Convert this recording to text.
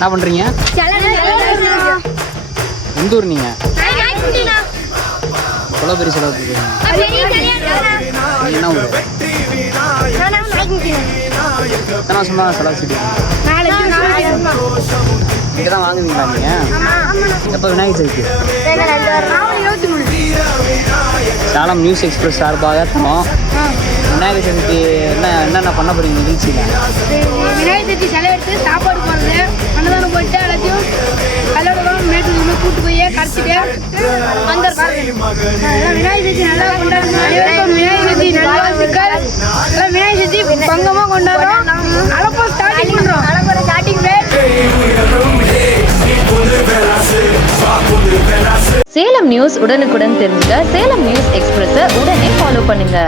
என்ன பண்ணுறீங்க எந்த ஊர் நீங்கள் எவ்வளோ பெரிய செலவு என்ன ஊர்? எத்தனை வருஷமாக செலவு செய்றீங்க இங்கே தான் வாங்குவீங்களா நீங்கள் எப்போ விநாயகர் சதுர்த்தி? சேலம் நியூஸ் எக்ஸ்பிரஸ் சார்பாக தரோம் விநாயகர் சதுர்த்தி என்ன என்னென்ன பண்ண போகிறீங்க நிகழ்ச்சியில்? விநாயகர் சதுர்த்தி செலவு எடுத்து சாப்பாடு கரைச்சிட்டு வந்துடுறாங்க விநாயகர் சதுர்த்தி நல்லா கொண்டாடுங்க. அனைவருக்கும் விநாயகர் சதுர்த்தி நல்ல வாழ்த்துக்கள் எல்லாம் விநாயகர் சதுர்த்தி பங்கமாக கொண்டாடுறோம். அளப்போ ஸ்டார்டிங் பண்ணுறோம் அளப்போ ஸ்டார்டிங் சேலம் நியூஸ் உடனுக்குடன் தெரிஞ்சுக்க சேலம் நியூஸ் எக்ஸ்பிரஸை உடனே ஃபாலோ பண்ணுங்க.